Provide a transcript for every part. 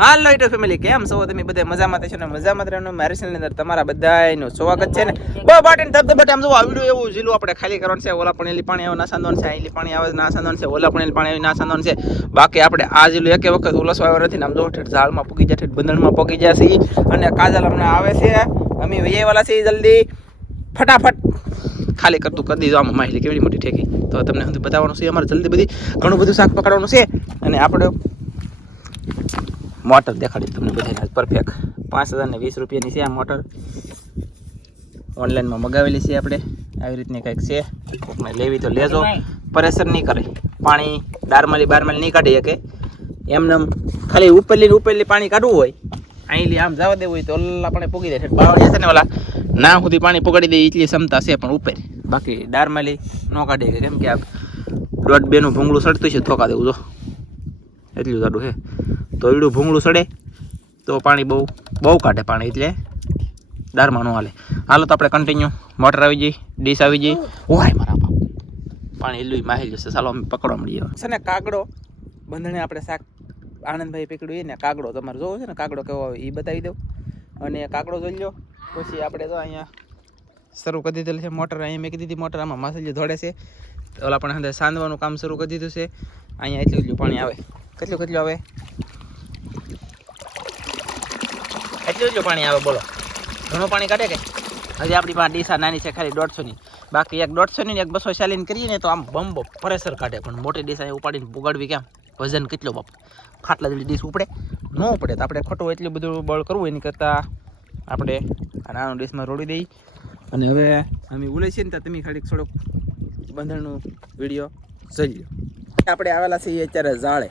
હાલો YouTube family કેમ છો? તમે બધા મજામાં છો ને? મજામાં રહેવાનું. મારી ચેનલની અંદર તમારા બધાનું સ્વાગત છે ને. બહુ બાટીને ધબધબાટ આમ જો આ વિડિયો એવું ઝીલું આપણે ખાલી કરવાનું છે. ઓલા પણ એલી પાણી આવે, ના સાંધવાનું છે. અહીંલી પાણી આવે, ના સાંધવાનું છે. ઓલા પણ એલી પાણી આવે, ના સાંધવાનું છે. બાકી આપણે આ ઝીલું એકે વખત ઉલસવા આવ્યો નથી આમ જો ઠેઠ ઝાડમાં પૂકી જાય, ઠેઠ બંધણમાં પૂગી જાય છે અને કાજલ અમને આવે છે. અમે વૈયે વાળા છીએ જલ્દી. ફટાફટ. ખાલી કરતું કરી દીધું આમાં માહિતી કેવી મોટી ઠેકી. તો તમને હું બતાવવાનું છે, અમારે જલ્દી બધી ઘણું બધું શાક પકડવાનું છે. અને આપણે મોટર દેખાડી તમને બધાને પરફેક્ટ પાંચ હજાર ને વીસ રૂપિયાની છે આ મોટર. ઓનલાઈનમાં મગાવેલી છે આપણે. આવી રીતની કંઈક છે. કોકને લેવી તો લેજો. પરેશર નહીં. કરે. પાણી દારમાલી બારમાલી નહીં કાઢી શકે. એમને એમ ખાલી ઉપરલી ને ઉપરલી પાણી કાઢવું હોય. અહીંથી આમ જવા દેવું હોય તો ઓલા પાણી પૂગી જાય. બાવળિયા છે ને ઓલા ના સુધી પાણી પકડી દે એટલી ક્ષમતા છે પણ ઉપર. બાકી દારમાલી ન કાઢી શકે. કેમ કે આ દોઢ બેનું ભૂંગળું સડતું છે થોકા દેવું જો. એટલું જાડું છે તો એવડું ભૂંગળું સડે. તો પાણી બહુ બહુ કાઢે પાણી એટલે. દારમાં ન હાલે. હાલો તો આપણે કન્ટિન્યુ મોટર આવી જઈ ડીશ આવી જઈ ઓહાય મારા બાપ. પાણી એટલું માહિલ જશે. ચાલો અમે પકડવા મળીએ છે ને, કાગડો, બંધણે આપણે શાક આનંદભાઈ પકડ્યું ને, કાગડો તમારે જોવો છે ને, કાગડો કેવો આવે એ બતાવી દઉં. અને કાગડો જોઈ લો પછી આપણે તો અહીંયા શરૂ કરી દીધેલું છે મોટર. અહીંયા મેં કીધી મોટર, આમાં માસલી દોડે છે. ઓલા પણ સાંધવાનું કામ શરૂ કરી દીધું છે. અહીંયા એટલું એટલું પાણી આવે. કેટલું કેટલું આવે? એટલું એટલું પાણી આવે, બોલો. ઘણું પાણી કાઢે કે? હજી આપણી પાસે ડીસા નાની છે, ખાલી દોઢસોની. બાકી એક દોઢસોની એક બસો ચાલીને કરીએ ને તો આમ બમ્બો પ્રેશર કાઢે. પણ મોટી ડીસા ઉપાડીને પુગાડવી કેમ? વજન કેટલો બાપ? ખાટલા જેટલી ડીશ ઉપડે, ન ઉપડે. તો આપણે ખોટું એટલું બધું બળ કરવું એની કરતાં આપણે આ નાનું ડીશમાં રોડી દઈ અને હવે અમે ઉલે છીએ ને તો તમે ખાલી થોડોક બંધણનું વીડિયો જોઈ લો આપણે આવેલા છીએ અત્યારે ઝાડે.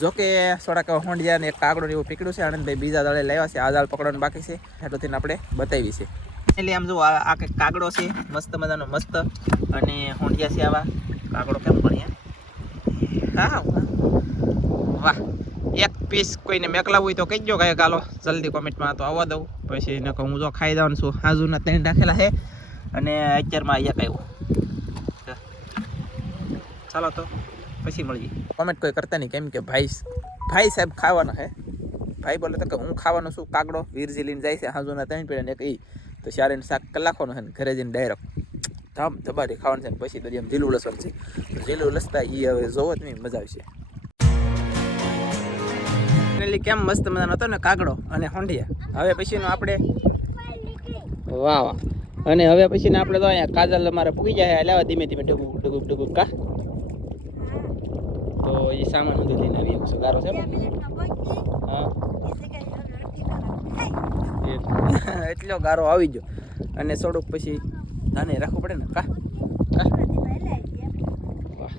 જોકે થોડાક હોંડિયા ને એક કાગડો એવું પકડ્યું છે આનંદભાઈ બીજા દાડે લાવ્યા છે. આ દાળ પકડવાનું બાકી છે. એટલું થઈને આપણે બતાવી છે. એટલે આમ જો આ કંઈક કાગડો છે. મસ્ત મજાનો મસ્ત અને હોંડિયા છે આવા. કાગડો કેમ પણ હા, વાહ. એક પીસ કોઈને મેકલાવું હોય તો કહી દો કાંઈ ગાલો જલ્દી કોમેન્ટમાં તો આવવા દઉં. પછી એને હું જો ખાઈ દઉં છું હાજુના ત્રણ રાખેલા છે. અને અત્યારમાં એક કહ્યું ચાલો તો. પછી મળીએ કોમેન્ટ કોઈ કરતા નહીં, કેમ કે ભાઈ ભાઈ સાહેબ ખાવાના હે ભાઈ બોલે તો કે હું ખાવાનું છું કાગડો? વીરજી લઈને જાય છે, હાજુના ત્રણ પીડા એક ઈ. તો શારીને શાક કલાકોનો છે ને, ઘરે જઈને ડાયરેક્ટ ધામ ધબારી ખાવાનું છે ને, પછી દરિયામાં જીલું લસવાનું છે. જીલું લસતા એ હવે જોવો તમે, મજા આવશે. કેમ મસ્ત મજાનો હતો ને કાગડો અને હોંડિયા. હવે પછીનો આપણે વાહ વાહ. અને હવે પછીને આપણે તો અહીંયા કાજલ અમારે પૂગી જાય લેવા ધીમે ધીમે ડગુ ડગુ ડગુ કા? તો એ સામાન બધું લઈને આવી છું. ગારો છે હા. એટલો ગારો આવી ગયો. અને થોડુંક પછી ધાને રાખવું પડે ને? કા? વાહ.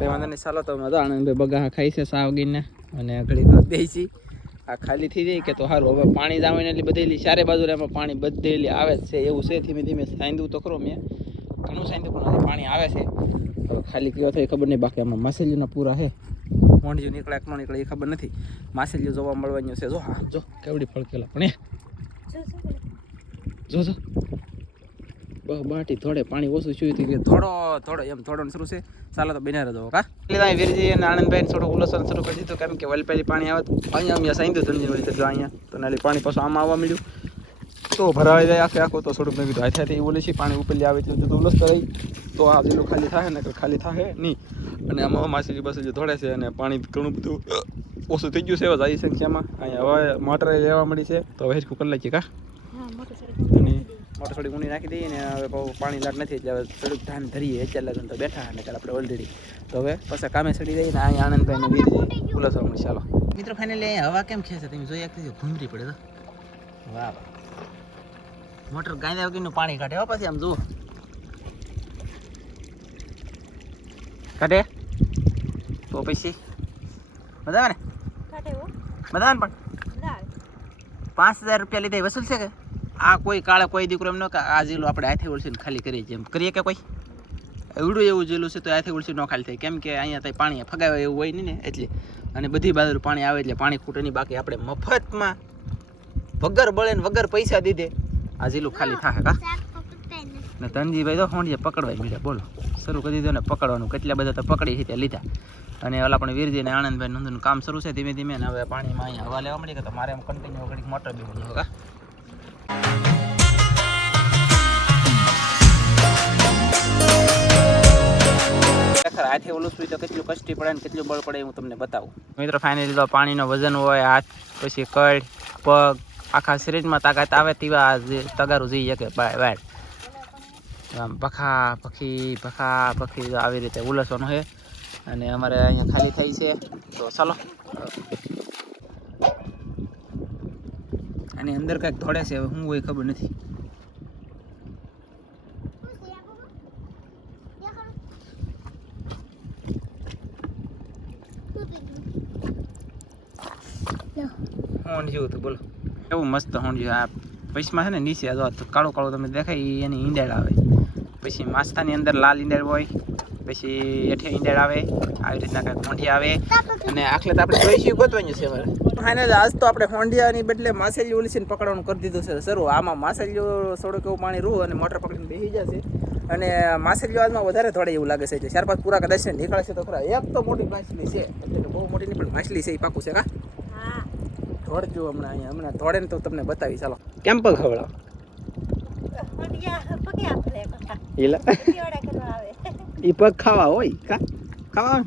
વાંધો નહીં ચાલો તો મજા આનંદભાઈ બગા ખાઈ છે સાવગીને. અને ઘડી બેસી આ ખાલી થઈ જાય કે તો સારું. હવે પાણી જામીને એટલી બધેલી ચારે બાજુ એમાં પાણી બધેલી આવે છે. એવું છે ધીમે ધીમે સાંધવું તો ખરો મેં. ઘણું સાંધ્યું પણ પાણી આવે છે. ખાલી કયો થાય ખબર નહીં, બાકી આમાં માસેલીના પૂરા છે. મોંઢિયું નીકળે કે ન નીકળે એ ખબર નથી. માસેલીઓ જોવા મળવાની છે, જો હા, જો, કેવડી ફળકેલા. પણ જો જો. બાટી થોડે પાણી ઓછું છું કે થોડો થોડો એમ થોડો શરૂ છે. ચાલો તો બિના રહો કા? એટલે વીરજી અને આનંદભાઈ થોડો ઉલસન શરૂ કરી દીધું કેમ કે વલપેલી પાણી આવે અહીંયા અમે સાંધ્યું ધંધી વળી તો અહીંયા. તો નાલી પાણી પાછું આમાં આવવા મળ્યું. તો ભરાઈ જાય આખે આખો તો થોડુંક મેં કીધું હાથેથી બોલે છે પાણી ઉપરલી આવે એટલું જુદું ઉલસતો કરાય. તો આ જેટલું ખાલી થાય ને ખાલી થાય નહીં. અને આમાં માછલી જે ધોળે છે અને પાણી ઘણું બધું ઓછું થઈ ગયું છે એવા જાય સંખ્યામાં અહીંયા હવે મોટર લેવા મળી છે. તો હવે કરી નાખીએ કા? અને મોટર થોડી ઊંડી નાખી દઈએ ને હવે બહુ પાણી લાગ નથી એટલે હવે થોડુંક ધાન ધરીએ. અત્યારે લગન તો બેઠા અને કાલે આપણે ઓલરેડી તો હવે પછી કામે ચડી જઈએ ને અહીંયા આનંદભાઈ ને વીર ઉલસવા મળી ચાલો. મિત્રો ફાઇનલી અહીંયા હવા કેમ ખેંચે તમે જોઈ એકથી ઘૂમરી પડે તો વાહ વાહ. મોટર ગાંધા વગરનું પાણી કાઢે. હો પછી આમ જુઓ. કાઢે? તો પછી? બધા ને બધા ને પણ? પાંચ હજાર રૂપિયા લીધા વસૂલ છે કે? આ કોઈ કાળે કોઈ દીકરો એમ ન કે આ જેલું આપણે હાથે ઉલસીને ખાલી કરીએ છીએ એમ. કરીએ કે કોઈ? એવડું એવું જેલું છે તો આથી ઉલસી ન ખાલી થાય. કેમ કે અહીંયા તઈ પાણી ફગાવે એવું હોય નહીં ને એટલે. અને બધી બાજુ પાણી આવે એટલે પાણી ખૂટે નહીં. બાકી આપણે મફતમાં વગર બળે ને વગર પૈસા દીધે આ જેલું ખાલી થાય કા? ને તનજીભાઈ તો હોંડીએ પકડવાય મીડે બોલો. શરૂ કરી દીધું ને પકડવાનું. કેટલા બધા તો પકડી છે તે લીધા. અને ઓલા પણ વીરજી અને આનંદભાઈ નંદુનું કામ શરૂ છે ધીમે ધીમે. ને હવે પાણીમાં અહીંયા હવા લેવા મળી કે તો મારે એમ કન્ટિન્યુ ઘડીક મોટર બી મળી હોગા હાથે ઓલું સુઈ તો કેટલું કષ્ટી પડે ને કેટલું બળ પડે હું તમને બતાવું. મિત્રો ફાઇનલી તો પાણીનો વજન હોય હાથ પછી કડ પગ આખા શરીરમાં તાકાત આવે તેવા તગારું જઈ શકે. વાડ આમ પખા પખી પખા પખી આવી રીતે ઉલસવાનું છે. અને અમારે અહીંયા ખાલી થઈ છે. તો ચાલો. અને અંદર કંઈક થોડે છે, હવે હું હોય ખબર નથી હોંડિયું હતું બોલો એવું મસ્ત હોંડિયું આ પૈસમાં છે ને નીચે જો કાળો કાળો તમે દેખાય એની ઈંડેળ આવે. પછી માસ્તાની અંદર લાલ ઈંડેળ હોય, પછી એઠે ઈંડેળ આવે, આવી રીતના કાંઈક હોંડિયા આવે. અને આખલે તો આપણે જોઈશું ગોતવાનું છે ફાઇનલ આજ તો આપણે હોંડિયાની બદલે માસેલી ઉલસીને પકડવાનું કરી દીધું છે. શરૂ, આમાં માસેલીઓ થોડુંક એવું પાણી રૂ અને મોટર પકડીને બેસી જશે અને માસેલીઓ આજમાં વધારે થોડે એવું લાગે છે. ચાર પાંચ પૂરા કદાચ છે નીકળશે તો ખરા, એક તો મોટી માછલી છે. એટલે બહુ મોટી નહીં, પણ માછલી છે એ પાકું છે કા ધોડજો હમણાં અહીંયા. હમણાં ધોડે ને તો તમને બતાવી ચાલો કેમ પગ ખવડાવ એ પગ ખાવા હોય? કા ખાવા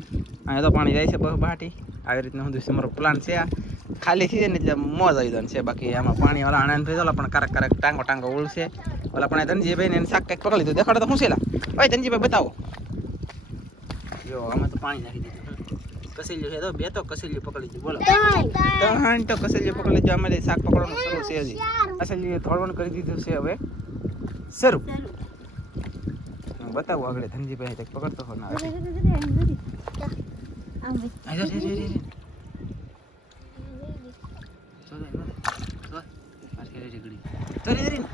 અહીંયા તો પાણી જાય છે પગ બાટી. આવી રીતના હું અમારો પ્લાન છે આ. ખાલી થઈ જાય ને એટલે મોજ આવી જાય છે. બાકી આમાં પાણી ઓલા આનંદ થઈ જાય પણ કારક કારક ટાંગો ટાંગો ઉલશે ઓલા પણ ધનજીભાઈ ને એને શાક કંઈક પકડી દીધું દેખાડો તો હું છેલા ભાઈ ધનજીભાઈ બતાવો. જો અમે તો પાણી નાખી દીધું. કસેલ્યું છે. તો બે તો કસેલ્યું પકડી દીધું બોલો. ત્રણ. તો કસેલ્યું પકડી જો અમારે શાક પકડવાનું શરૂ છે હજી. કસેલ્યું થોડવાનું કરી દીધું છે હવે. શરૂ. હું બતાવું આગળ ધનજીભાઈ કંઈક પકડતો હો ના જો, જો, જો, જો, જો. જો, જો, જો.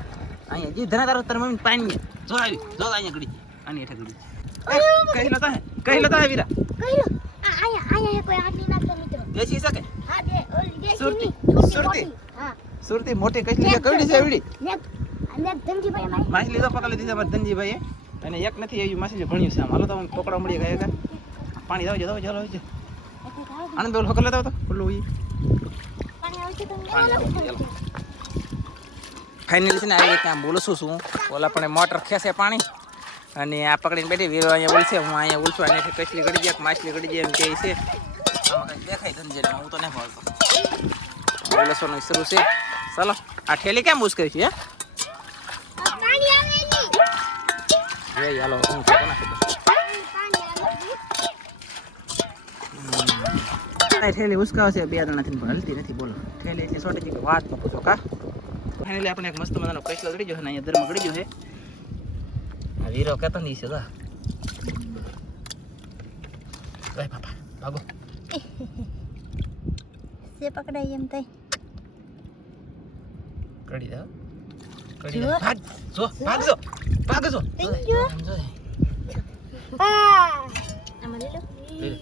અહીંયા જે ધરા તારો તારા પાણી. જો આવી જો અહીંયા ઘડી. આની હેઠે ઘડી. એ, કહી લેતા હે બેસી શકે સુરતી, સુરતી. સુરતી મોટી કઈ કવડી છે એવડી? માછલી તો પકડી છે અમારા ધનજીભાઈએ. અને એક નથી એવી માછલી ભણ્યું છે આમ. હાલો તો આમ પકડવા મળી ગયા કા પાણી દાવજો દાવજો હાલો આવજો. આનંદ બોલ હકર લેતા તો ખુલ્લું ઈ ફાઇનલી છે ને આવી રીતે આમ બોલું છું શું ઓલા પણ મોટર ખેંચે પાણી. અને આ પકડીને બેઠી વીરો અહીંયા બોલશે હું અહીંયા બોલશું. અને કચલી ગળી જાય માછલી ગળી જાય એમ કહે છે. દેખાય ધનજે હું તો નહીં ભાવતો શરૂ છે. ચાલો, આ ઠેલી કેમ બુસ કરી છે એ, હાલો, હું ઉસકાવે છે, બે જણાથી, પણ હલતી નથી, બોલો. ઠેલી એટલે સોટી કે વાત પૂછો, કા? ફાઇનલી આપણે એક મસ્ત મજાનો કૈસલો ગળી ગયો છે ને, અહીંયા ધર્મ ગળી ગયો છે. આ વીરો નહીં છે તો ભાઈ, બાપા, ભાગો. પકડાય એમ થાય કડી દે હો. કડી દે જુઓ. ભાગ જો ભાગજો ભાગજો થઈ ગયો. આમ જો. આમાં લઈ લો લઈ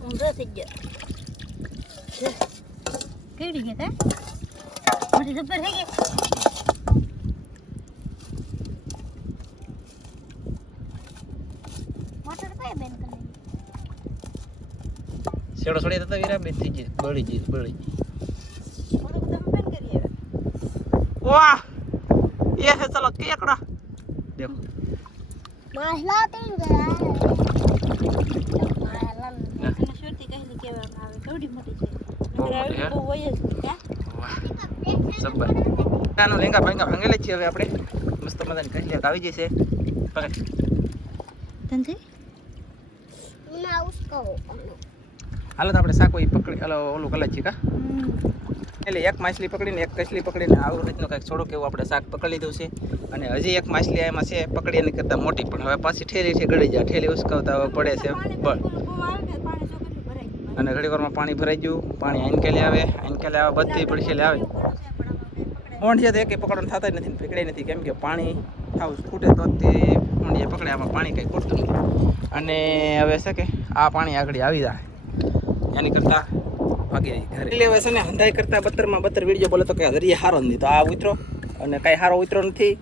ઊંધો થઈ ગયો જો. કેવડી ગયા તા મોટી જબ્બર થઈ ગઈ મોટર કઈ બેન કરી શેડો છોડી દેતા વીરા બેન થઈ ગઈ બળી ગઈ બળી ગઈ મોટર તમે બેન કરી હવે વાહ ये है चलो केकड़ा देखो માછલા તેલ ગયા માછલા સુરતી કહેલી કહેવામાં આવે કેવડી મોટી છે લેંગા ભાંગા ભાંગેલે છે હવે આપણે મસ્ત મજાની લેક આવી જશે પકડ ધનજી હાલો તો આપણે સાકો એ પકડી હાલો ઓલું કલા કા એટલે એક માછલી પકડીને એક કચલી પકડીને આવું રીતનું કંઈક થોડુંક કેવું આપણે શાક પકડી લીધું છે અને હજી એક માછલી એમાં છે પકડી એની કરતાં મોટી પણ હવે પાછી ઠેલી છે ગળી જાય ઠેલી ઉસકાવતા પડે છે બળ અને ઘડી વારમાં પાણી ભરાઈ ગયું. પાણી આઈનકેલે આવે. આઈનકેલે આવે, બધી પડખેલે આવે. ઊંઢિયા તો એકે પકડવાનું થતા જ નથી ને પકડે નથી. કેમ કે પાણી થાવ ફૂટે તો તે ઊંઢિયા પકડે. આમાં પાણી કંઈ ખૂટતું નથી. અને હવે છે કે આ પાણી આગળ આવી જાય. એની કરતાં ભાગી ઘરે. એટલે છે ને હંધાઈ કરતાં બત્તરમાં બત્તર વીડિયો બોલે તો કે હરિયે હારો નથી તો આ ઉતરો. અને કાંઈ સારો ઉતરો નથી.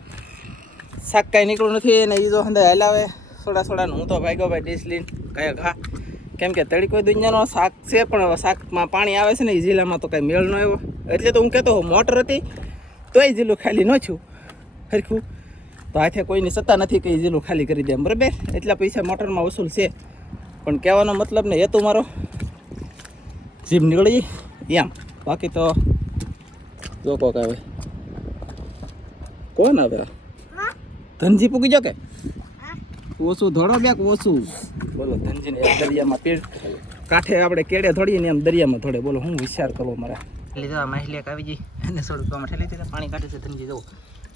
શાક કાંઈ નીકળ્યું નથી. અને એ જો હંધાઈ હલાવે. સોડા સોડાનું હું તો ભાઈ ગયો ભાઈ ડીશ લઈને કયા ઘા. કેમ કે તડીકો દુનિયાનો શાક છે પણ હવે શાકમાં પાણી આવે છે ને એ જિલ્લામાં તો કાંઈ મેળ ન આવ્યો. એટલે તો હું કહેતો હોઉં મોટર હતી તોય જિલ્લો ખાલી ન છું. હરખું. તો હાથે કોઈની સત્તા નથી કે એ જિલ્લો ખાલી કરી દે બરાબર? એટલા પૈસા મોટરમાં વસૂલ છે. પણ કહેવાનો મતલબ ને હેતુ મારો જીભ નીકળી એમ. બાકી તો જો કોક આવે. કોણ આવે? ધનજી પૂકી જો કે? ઓછું ધોળો બેક ઓછું. બોલો ધનજીને એક દરિયામાં પીડ. કાંઠે આપણે કેડે થોડીને એમ દરિયામાં થોડે બોલો હું વિચાર કરવો મારા. લીધા માહિલી આવી ગઈ. અને થોડુંક આમાં ઠેલી દીધા પાણી કાઢે છે ધનજી જવું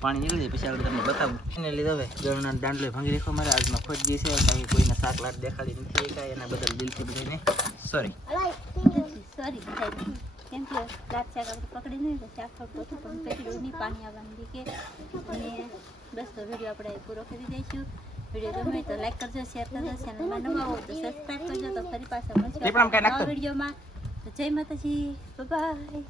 પાણી નીકળી જાય પછી આગળ તમને બતાવું. એને લીધા હવે ગળના દાંડલો ભાંગી રાખો મારે. આજમાં ખોટ ગઈ છે કાંઈ કોઈને શાક લાટ દેખાડી નથી કાંઈ એના બદલ દિલથી બધાને સોરી સોરી કેમ કે રાત શાક આપણે પકડી નહીં શાક પણ નહીં આવવાનું કે. અને બસ તો વીડિયો આપણે પૂરો કરી દઈશું. વીડિયો ગમે તો લાઈક કરજો શેર કરજો ચેનલમાં નવા હો તો સબસ્ક્રાઈબ કરજો તો ફરી પાછા મળશું એ પણ આમ કાંઈ નાખતો નવા વિડીયોમાં તો જય માતાજી બાય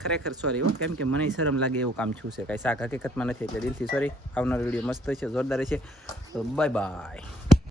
ખરેખર સોરી હો કેમ કે મને શરમ લાગે એવું કામ છું છે કાંઈ શાક હકીકતમાં નથી એટલે દિલથી સોરી આવનારો વીડિયો મસ્ત છે જોરદાર છે તો બાય બાય